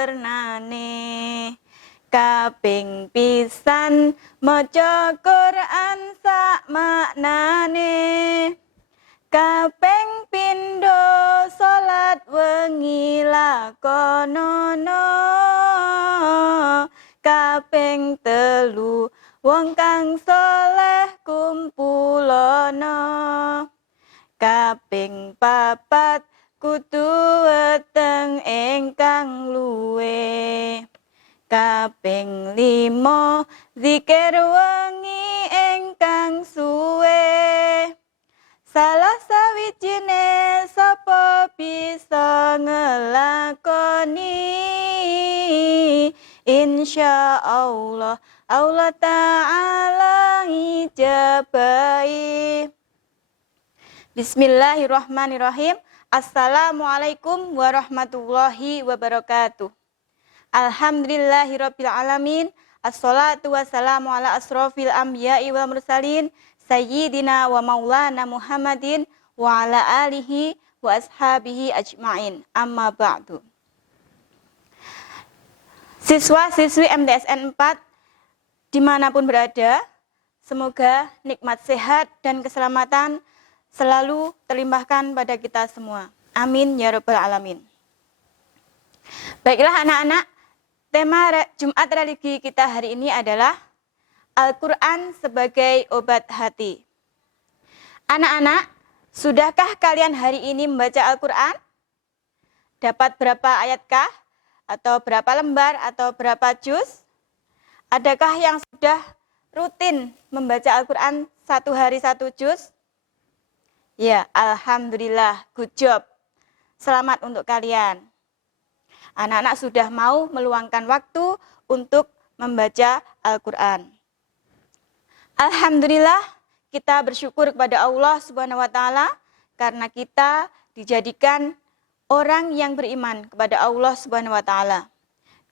wernane. Kaping pisan maca Quran sak maknane. Kaping pindho salat wengi lakonono. Kaping telu wong kang saleh kumpulono. Kaping papat kudu weteng ingkang luwe. Kaping limo zikir wengi ingkang suwe. Salah sawijine sapa bisa ngelakoni, insya Allah Allah Ta'ala ijabai. Bismillahirrahmanirrahim. Assalamualaikum warahmatullahi wabarakatuh. Alhamdulillahirabbil alamin. Assalatu wassalamu ala asrofil anbiya'i wal mursalin. Sayyidina wa maulana Muhammadin wa ala alihi wa ashabihi ajma'in. Amma ba'du. Siswa-siswi MTSN 4 dimanapun berada, semoga nikmat sehat dan keselamatan selalu terlimpahkan pada kita semua. Amin ya rabbal alamin. Baiklah anak-anak, tema Jumat religi kita hari ini adalah Al-Quran sebagai obat hati. Anak-anak, sudahkah kalian hari ini membaca Al-Quran? Dapat berapa ayatkah? Atau berapa lembar? Atau berapa juz? Adakah yang sudah rutin membaca Al-Quran satu hari satu juz? Ya, alhamdulillah, good job. Selamat untuk kalian. Anak-anak sudah mau meluangkan waktu untuk membaca Al-Quran. Alhamdulillah, kita bersyukur kepada Allah Subhanahu wa Ta'ala karena kita dijadikan orang yang beriman kepada Allah Subhanahu wa Ta'ala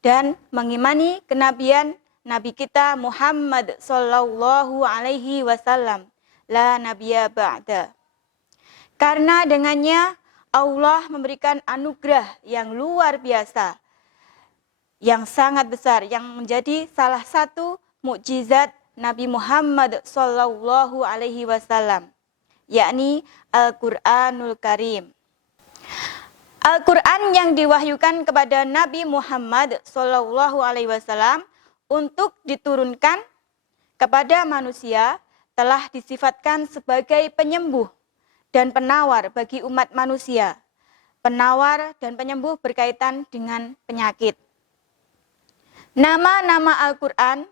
dan mengimani kenabian Nabi kita Muhammad sallallahu alaihi wasallam, la nabiyya ba'da. Karena dengannya Allah memberikan anugerah yang luar biasa, yang sangat besar, yang menjadi salah satu mukjizat Nabi Muhammad sallallahu alaihi wasallam, yakni Al-Qur'anul Karim. Al-Qur'an yang diwahyukan kepada Nabi Muhammad sallallahu alaihi wasallam untuk diturunkan kepada manusia telah disifatkan sebagai penyembuh dan penawar bagi umat manusia. Penawar dan penyembuh berkaitan dengan penyakit. Nama-nama Al-Qur'an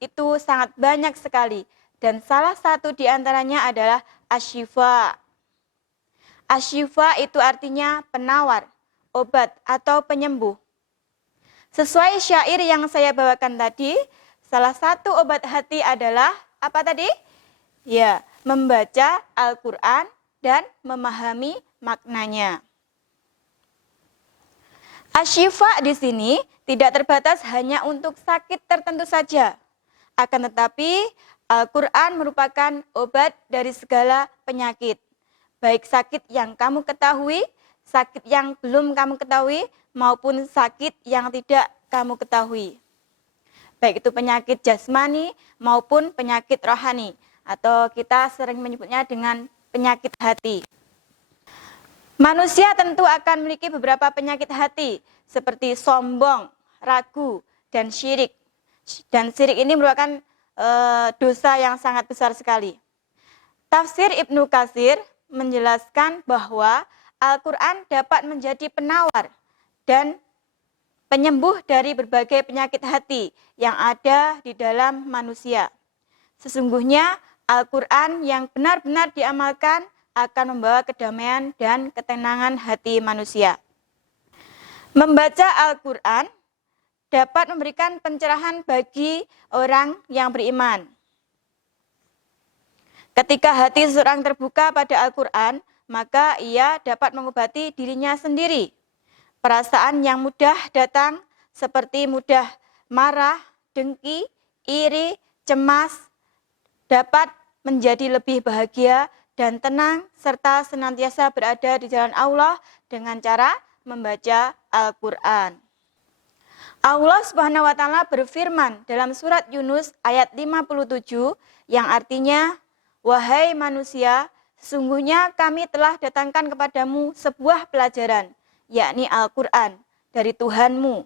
itu sangat banyak sekali dan salah satu di antaranya adalah Asy-Syifa. Asy-Syifa itu artinya penawar, obat atau penyembuh. Sesuai syair yang saya bawakan tadi, salah satu obat hati adalah apa tadi? Ya, membaca Al-Qur'an dan memahami maknanya. Asy-Syifa di sini tidak terbatas hanya untuk sakit tertentu saja. Akan tetapi, Al-Quran merupakan obat dari segala penyakit. Baik sakit yang kamu ketahui, sakit yang belum kamu ketahui, maupun sakit yang tidak kamu ketahui. Baik itu penyakit jasmani maupun penyakit rohani. Atau kita sering menyebutnya dengan penyakit hati. Manusia tentu akan memiliki beberapa penyakit hati, seperti sombong, ragu, dan syirik. Dan syirik ini merupakan dosa yang sangat besar sekali. Tafsir Ibnu Katsir menjelaskan bahwa Al-Quran dapat menjadi penawar dan penyembuh dari berbagai penyakit hati yang ada di dalam manusia. Sesungguhnya Al-Quran yang benar-benar diamalkan akan membawa kedamaian dan ketenangan hati manusia. Membaca Al-Quran dapat memberikan pencerahan bagi orang yang beriman. Ketika hati seseorang terbuka pada Al-Quran, maka ia dapat mengobati dirinya sendiri. Perasaan yang mudah datang seperti mudah marah, dengki, iri, cemas, dapat menjadi lebih bahagia dan tenang serta senantiasa berada di jalan Allah dengan cara membaca Al-Quran. Allah Subhanahu wa taala berfirman dalam surat Yunus ayat 57 yang artinya, "Wahai manusia, sesungguhnya kami telah datangkan kepadamu sebuah pelajaran, yakni Al-Qur'an dari Tuhanmu,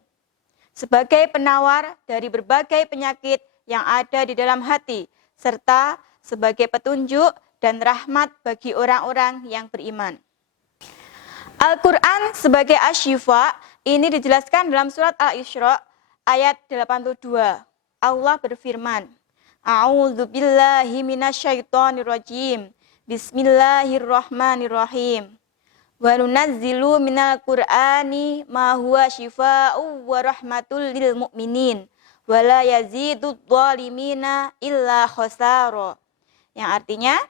sebagai penawar dari berbagai penyakit yang ada di dalam hati, serta sebagai petunjuk dan rahmat bagi orang-orang yang beriman." Al-Quran sebagai asyifa ini dijelaskan dalam surat Al-Isra ayat 82. Allah berfirman, "A'udzu billahi minasyaitonir rajim. Bismillahirrahmanirrahim. Wa nunazzilu minal Qur'ani ma huwa syifaa'u wa rahmatul lil mu'minin wa la yazidudz zalimina illa khasara." Yang artinya,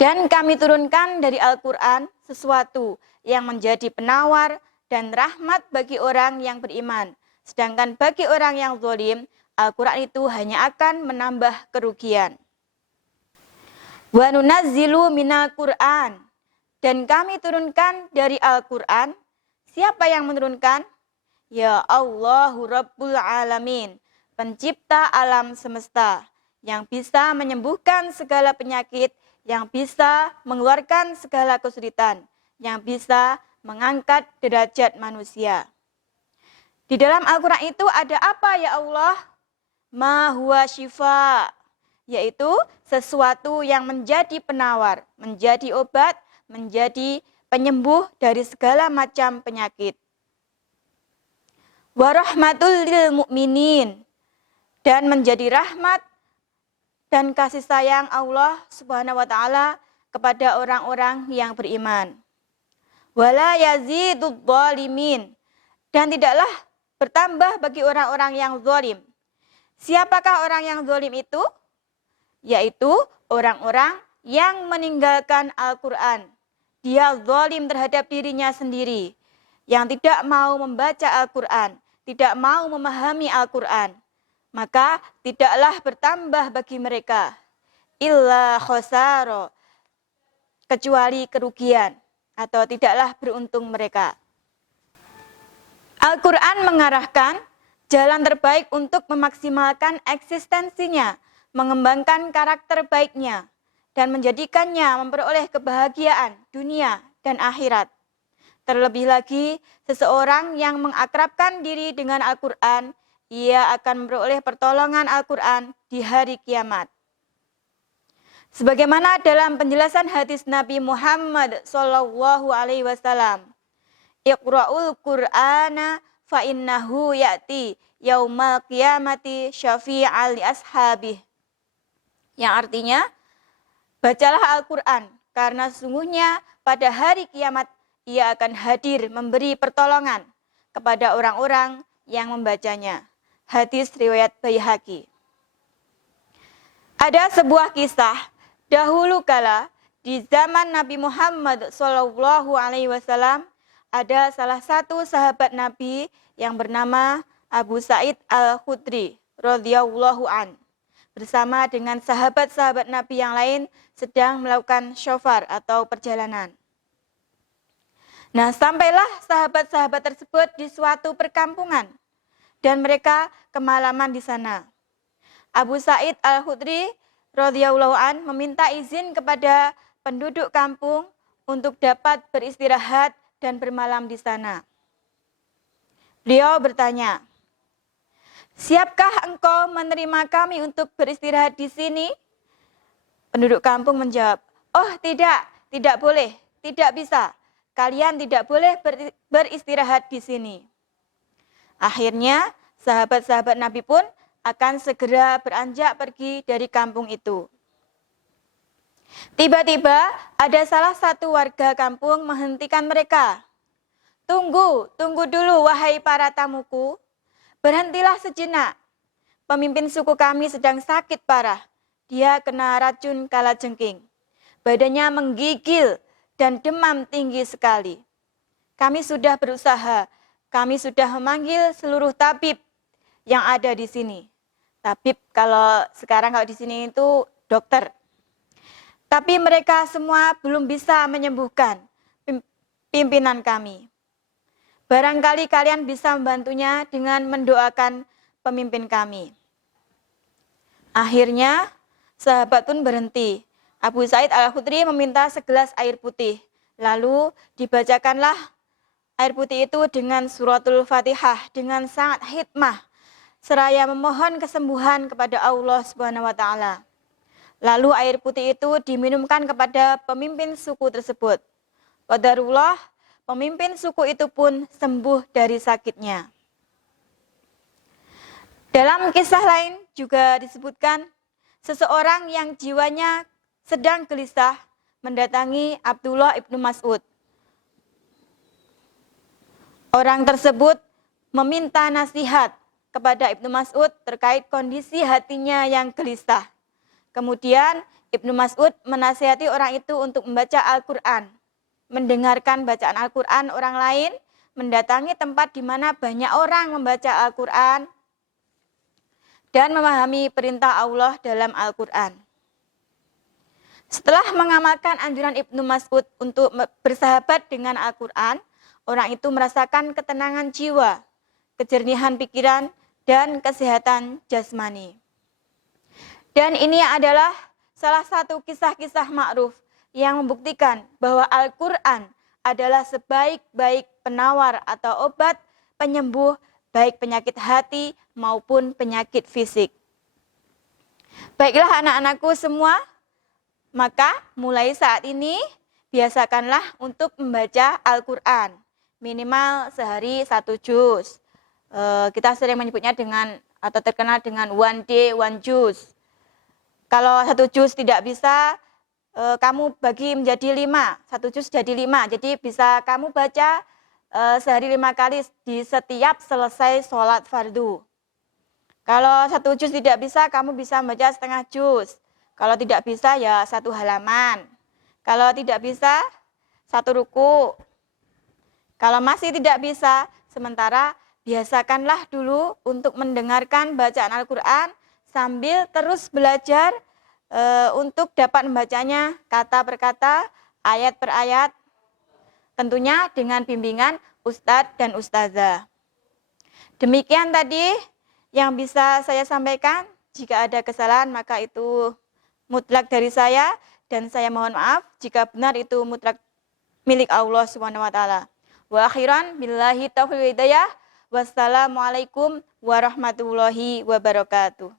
dan kami turunkan dari Al-Quran sesuatu yang menjadi penawar dan rahmat bagi orang yang beriman. Sedangkan bagi orang yang zalim, Al-Quran itu hanya akan menambah kerugian. Wa nunazzilu minal Qur'an. Dan kami turunkan dari Al-Quran. Siapa yang menurunkan? Ya Allahu Rabbul Alamin, pencipta alam semesta, yang bisa menyembuhkan segala penyakit, yang bisa mengeluarkan segala kesulitan, yang bisa mengangkat derajat manusia. Di dalam Al-Quran itu ada apa ya Allah? Ma huwa syifa, yaitu sesuatu yang menjadi penawar, menjadi obat, menjadi penyembuh dari segala macam penyakit. Wa rahmatul lil mu'minin, dan menjadi rahmat dan kasih sayang Allah Subhanahu wa taala kepada orang-orang yang beriman. Wala yazidudz zalimin, dan tidaklah bertambah bagi orang-orang yang zalim. Siapakah orang yang zalim itu? Yaitu orang-orang yang meninggalkan Al-Quran. Dia zalim terhadap dirinya sendiri, yang tidak mau membaca Al-Quran, tidak mau memahami Al-Quran. Maka tidaklah bertambah bagi mereka illa khosaro, kecuali kerugian, atau tidaklah beruntung mereka. Al-Quran mengarahkan jalan terbaik untuk memaksimalkan eksistensinya, mengembangkan karakter baiknya, dan menjadikannya memperoleh kebahagiaan dunia dan akhirat. Terlebih lagi, seseorang yang mengakrabkan diri dengan Al-Quran, ia akan memperoleh pertolongan Al-Quran di hari kiamat. Sebagaimana dalam penjelasan hadis Nabi Muhammad SAW, "Iqra'ul Qur'ana fa innahu ya'ti yaumal qiyamati syafi'al li ashabih." Yang artinya, bacalah Al-Quran, karena sesungguhnya pada hari kiamat ia akan hadir memberi pertolongan kepada orang-orang yang membacanya. Hadis riwayat Baihaqi. Ada sebuah kisah dahulu kala di zaman Nabi Muhammad SAW, ada salah satu sahabat Nabi yang bernama Abu Sa'id Al-Khudri radhiyallahu an, bersama dengan sahabat-sahabat Nabi yang lain sedang melakukan syofar atau perjalanan. Nah, sampailah sahabat-sahabat tersebut di suatu perkampungan, dan mereka kemalaman di sana. Abu Sa'id Al-Khudri radhiyallahu an meminta izin kepada penduduk kampung untuk dapat beristirahat dan bermalam di sana. Beliau bertanya, "Siapkah engkau menerima kami untuk beristirahat di sini?" Penduduk kampung menjawab, "Oh tidak boleh, tidak bisa. Kalian tidak boleh beristirahat di sini." Akhirnya, sahabat-sahabat Nabi pun akan segera beranjak pergi dari kampung itu. Tiba-tiba ada salah satu warga kampung menghentikan mereka. Tunggu dulu wahai para tamuku. Berhentilah sejenak. Pemimpin suku kami sedang sakit parah. Dia kena racun kalajengking. Badannya menggigil dan demam tinggi sekali. Kami sudah berusaha. Kami sudah memanggil seluruh tabib yang ada di sini. Tabib kalau di sini itu dokter. Tapi mereka semua belum bisa menyembuhkan pimpinan kami. Barangkali kalian bisa membantunya dengan mendoakan pemimpin kami. Akhirnya, sahabat pun berhenti. Abu Sa'id Al-Khudri meminta segelas air putih. Lalu dibacakanlah air putih itu dengan suratul Fatihah dengan sangat hikmah, seraya memohon kesembuhan kepada Allah Subhanahu wa taala. Lalu air putih itu diminumkan kepada pemimpin suku tersebut. Qadarullah, pemimpin suku itu pun sembuh dari sakitnya. Dalam kisah lain juga disebutkan seseorang yang jiwanya sedang gelisah mendatangi Abdullah ibnu Mas'ud. Orang tersebut meminta nasihat kepada Ibnu Mas'ud terkait kondisi hatinya yang gelisah. Kemudian Ibnu Mas'ud menasihati orang itu untuk membaca Al-Quran, mendengarkan bacaan Al-Quran orang lain, mendatangi tempat di mana banyak orang membaca Al-Quran, dan memahami perintah Allah dalam Al-Quran. Setelah mengamalkan anjuran Ibnu Mas'ud untuk bersahabat dengan Al-Quran, orang itu merasakan ketenangan jiwa, kejernihan pikiran, dan kesehatan jasmani. Dan ini adalah salah satu kisah-kisah ma'ruf yang membuktikan bahwa Al-Quran adalah sebaik-baik penawar atau obat penyembuh baik penyakit hati maupun penyakit fisik. Baiklah anak-anakku semua, maka mulai saat ini biasakanlah untuk membaca Al-Quran. Minimal sehari 1 juz. Kita sering menyebutnya dengan atau terkenal dengan one day one juz. Kalau 1 juz tidak bisa, kamu bagi menjadi 5. 1 juz jadi 5. Jadi bisa kamu baca sehari 5 kali di setiap selesai sholat fardu. Kalau 1 juz tidak bisa, kamu bisa membaca setengah juz. Kalau tidak bisa ya 1 halaman. Kalau tidak bisa 1 ruku. Kalau masih tidak bisa, sementara biasakanlah dulu untuk mendengarkan bacaan Al-Quran sambil terus belajar untuk dapat membacanya kata per kata, ayat per ayat, tentunya dengan bimbingan ustadz dan ustazah. Demikian tadi yang bisa saya sampaikan. Jika ada kesalahan maka itu mutlak dari saya, dan saya mohon maaf jika benar itu mutlak milik Allah Subhanahu wa taala. Wa akhiran billahi taufiq wal hidayah. Wassalamualaikum warahmatullahi wabarakatuh.